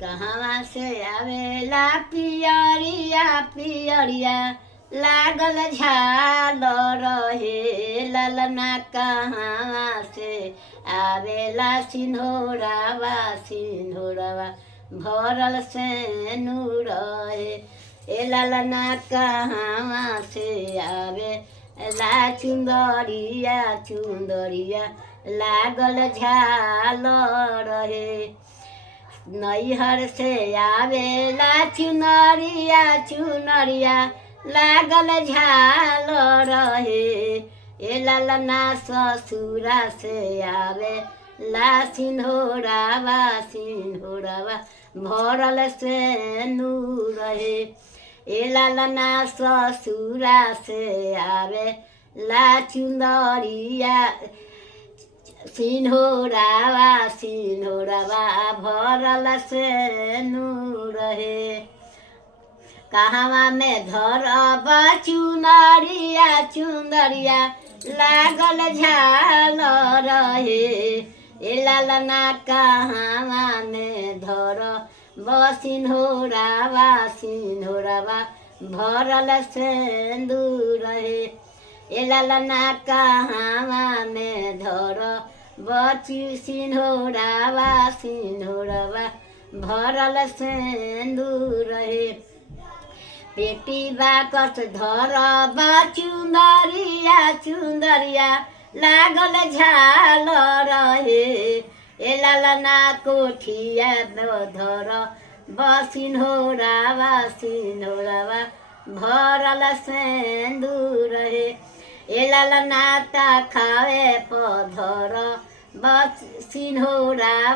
कहवा से आवेला पियरिया पियरिया लागल झाल रहे ललना। कहवा से आवेला सिन्होरावा सिन्होरावा भरल से नूर ए ललना। कहवा से आवेला चुंदरिया चुंदरिया लागल झाल रहे। नैहर से आवेला चुनरिया चुनरिया लागल झाल रहे। ए ललना ससुरा से आवेला सिन्होरावा सिन्होरावा भरल से नूर रहे। ए ललना ससुरा से आवेला चुंदरिया सिन्होरावा सिन्होरावा भरल से नूर रहे। कहवा में धरब चुनरिया चुंदरिया लागल झाल रहे। ए ललना कहवा में धरब सिन्होरावा सिन्होरावा भरल से नूर रहे। ए ललना कहवा में धरब सिन्होरावा सिन्होरावा भरल से नूर रहे। पेटी बाकस धरब चुंदरिया चुंदरिया लागल झाल रहे। ए ललना कोठिया धरब सिन्होरावा सिन्होरावा भरल से नूर रहे। ए ललना ता खावे पधर बस सिन्होरावा।